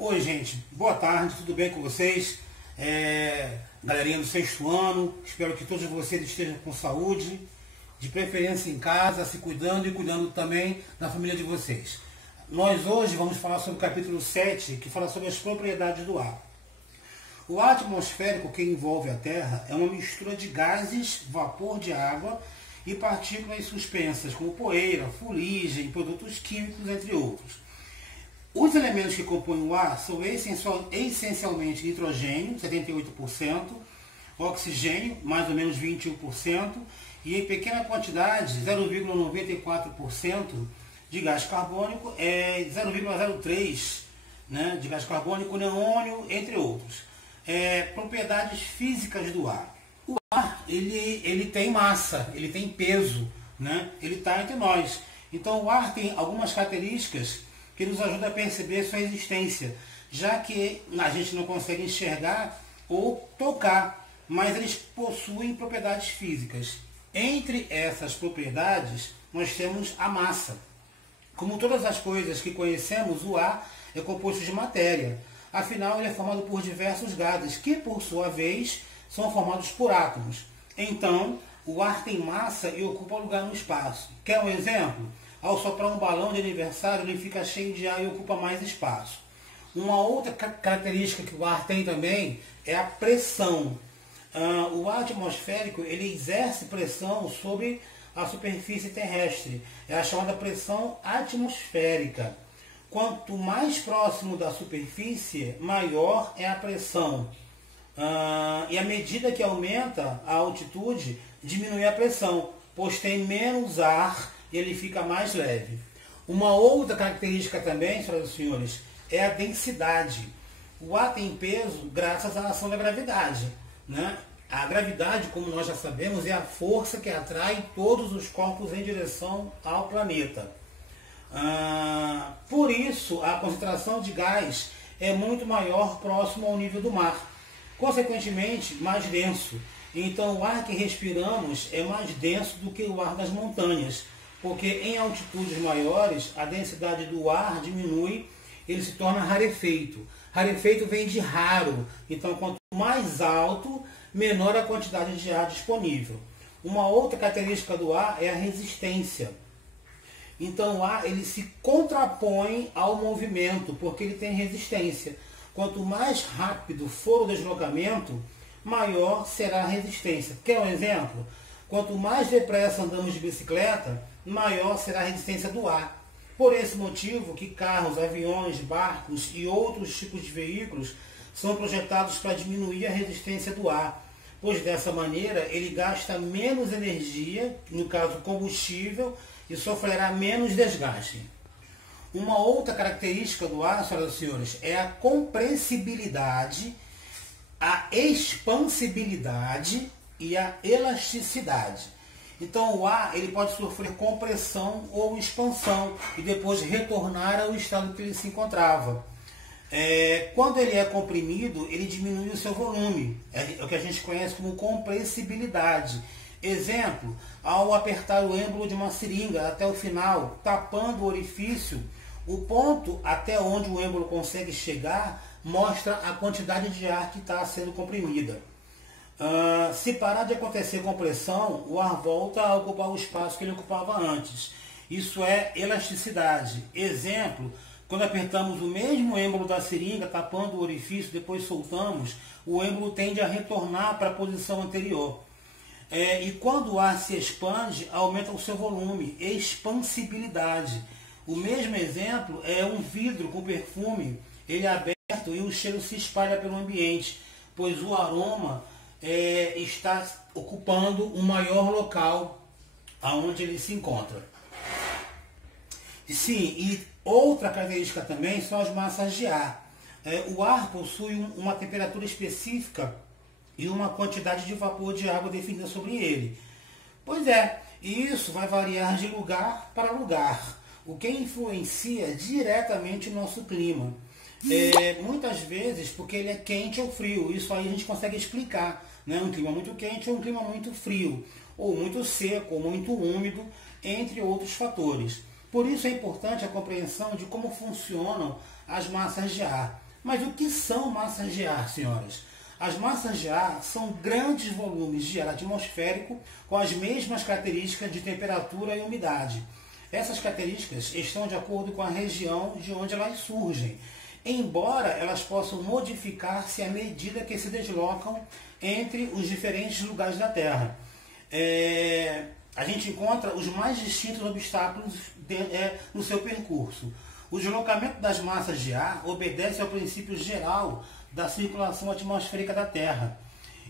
Oi, gente. Boa tarde, tudo bem com vocês? Galerinha do sexto ano, espero que todos vocês estejam com saúde, de preferência em casa, se cuidando e cuidando também da família de vocês. Nós hoje vamos falar sobre o capítulo 7, que fala sobre as propriedades do ar. O ar atmosférico que envolve a Terra é uma mistura de gases, vapor de água e partículas suspensas, como poeira, fuligem, produtos químicos, entre outros. Os elementos que compõem o ar são essencialmente nitrogênio, 78%, oxigênio, mais ou menos 21%, e em pequena quantidade, 0,94% de gás carbônico, 0,03% de gás carbônico, neônio, entre outros. Propriedades físicas do ar. O ar, ele tem massa, ele tem peso, ele está entre nós. Então o ar tem algumas características que nos ajuda a perceber sua existência, já que a gente não consegue enxergar ou tocar, mas eles possuem propriedades físicas. Entre essas propriedades, nós temos a massa. Como todas as coisas que conhecemos, o ar é composto de matéria. Afinal, ele é formado por diversos gases, que por sua vez são formados por átomos. Então, o ar tem massa e ocupa lugar no espaço. Quer um exemplo? Ao soprar um balão de aniversário, ele fica cheio de ar e ocupa mais espaço. Uma outra característica que o ar tem também é a pressão. O ar atmosférico, ele exerce pressão sobre a superfície terrestre. É a chamada pressão atmosférica. Quanto mais próximo da superfície, maior é a pressão. E à medida que aumenta a altitude, diminui a pressão, pois tem menos ar e ele fica mais leve. Uma outra característica também, senhoras e senhores, é a densidade. O ar tem peso graças à ação da gravidade. A gravidade, como nós já sabemos, é a força que atrai todos os corpos em direção ao planeta. Por isso, a concentração de gás é muito maior próximo ao nível do mar. Consequentemente, mais denso. Então, o ar que respiramos é mais denso do que o ar das montanhas, porque em altitudes maiores a densidade do ar diminui, ele se torna rarefeito. Rarefeito vem de raro, então quanto mais alto, menor a quantidade de ar disponível. Uma outra característica do ar é a resistência. Então o ar, ele se contrapõe ao movimento, porque ele tem resistência. Quanto mais rápido for o deslocamento, maior será a resistência. Quer um exemplo? Quanto mais depressa andamos de bicicleta, maior será a resistência do ar. Por esse motivo que carros, aviões, barcos e outros tipos de veículos são projetados para diminuir a resistência do ar, pois dessa maneira ele gasta menos energia, no caso combustível, e sofrerá menos desgaste. Uma outra característica do ar, senhoras e senhores, é a compressibilidade, a expansibilidade e a elasticidade. Então o ar, ele pode sofrer compressão ou expansão e depois retornar ao estado que ele se encontrava. Quando ele é comprimido, ele diminui o seu volume. É o que a gente conhece como compressibilidade. Exemplo, ao apertar o êmbolo de uma seringa até o final, tapando o orifício, o ponto até onde o êmbolo consegue chegar mostra a quantidade de ar que está sendo comprimida. Se parar de acontecer compressão, o ar volta a ocupar o espaço que ele ocupava antes. Isso é elasticidade. Exemplo, quando apertamos o mesmo êmbolo da seringa, tapando o orifício, depois soltamos, o êmbolo tende a retornar para a posição anterior. E quando o ar se expande, aumenta o seu volume, expansibilidade. O mesmo exemplo é um vidro com perfume, ele é aberto e o cheiro se espalha pelo ambiente, pois o aroma está ocupando um maior local aonde ele se encontra. Sim, e outra característica também são as massas de ar. O ar possui uma temperatura específica e uma quantidade de vapor de água definida sobre ele. Pois é, isso vai variar de lugar para lugar, o que influencia diretamente o nosso clima. Muitas vezes porque ele é quente ou frio, isso aí a gente consegue explicar, um clima muito quente ou um clima muito frio, ou muito seco, ou muito úmido, entre outros fatores. Por isso é importante a compreensão de como funcionam as massas de ar. Mas o que são massas de ar, senhoras? As massas de ar são grandes volumes de ar atmosférico com as mesmas características de temperatura e umidade. Essas características estão de acordo com a região de onde elas surgem, embora elas possam modificar-se à medida que se deslocam entre os diferentes lugares da Terra. A gente encontra os mais distintos obstáculos no seu percurso. O deslocamento das massas de ar obedece ao princípio geral da circulação atmosférica da Terra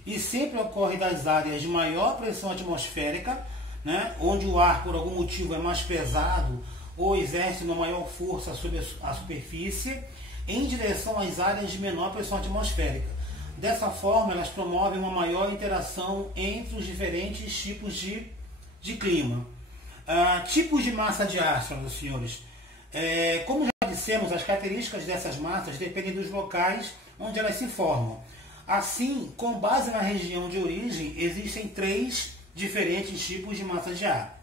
e sempre ocorre das áreas de maior pressão atmosférica, né, onde o ar por algum motivo é mais pesado ou exerce uma maior força sobre a superfície, em direção às áreas de menor pressão atmosférica. Dessa forma, elas promovem uma maior interação entre os diferentes tipos de clima. Tipos de massa de ar, senhoras e senhores. Como já dissemos, as características dessas massas dependem dos locais onde elas se formam. Assim, com base na região de origem, existem 3 diferentes tipos de massa de ar.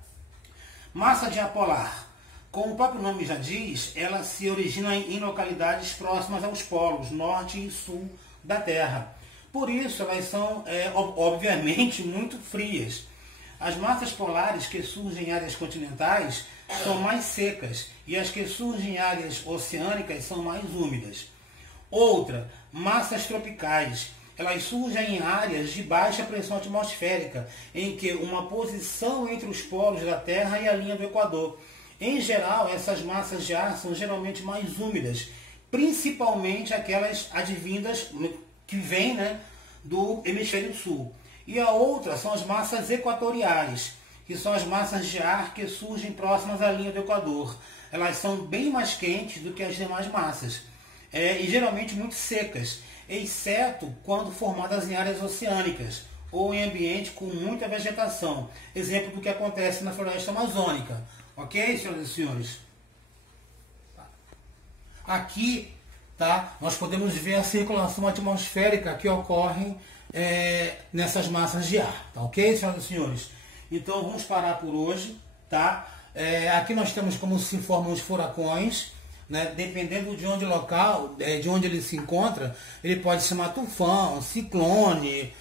Massa de ar polar. Como o próprio nome já diz, ela se origina em localidades próximas aos polos norte e sul da Terra. Por isso, elas são, obviamente, muito frias. As massas polares que surgem em áreas continentais são mais secas e as que surgem em áreas oceânicas são mais úmidas. Outra, massas tropicais. Elas surgem em áreas de baixa pressão atmosférica, em que uma posição entre os polos da Terra e a linha do Equador. Em geral, essas massas de ar são geralmente mais úmidas, principalmente aquelas advindas que vêm, né, do hemisfério sul. E a outra são as massas equatoriais, que são as massas de ar que surgem próximas à linha do Equador. Elas são bem mais quentes do que as demais massas, e geralmente muito secas, exceto quando formadas em áreas oceânicas ou em ambiente com muita vegetação. Exemplo do que acontece na floresta amazônica. Ok, senhoras e senhores? Aqui, tá, nós podemos ver a circulação atmosférica que ocorre nessas massas de ar. Tá, ok, senhoras e senhores? Então vamos parar por hoje. Tá? Aqui nós temos como se formam os furacões. Né? Dependendo de onde local, de onde ele se encontra, ele pode se chamar tufão, ciclone,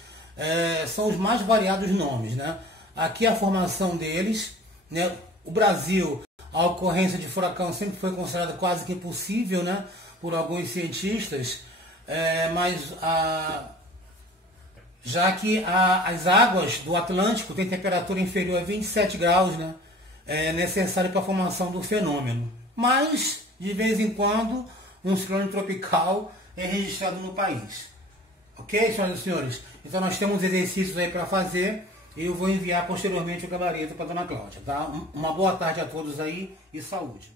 são os mais variados nomes. Né? Aqui a formação deles, né? O Brasil, a ocorrência de furacão sempre foi considerada quase que impossível, né? Por alguns cientistas, já que as águas do Atlântico têm temperatura inferior a 27 graus, né? É necessário para a formação do fenômeno. Mas, de vez em quando, um ciclone tropical é registrado no país. Ok, senhoras e senhores? Então nós temos exercícios aí para fazer e eu vou enviar posteriormente o gabarito para a dona Cláudia. Tá? Uma boa tarde a todos aí e saúde.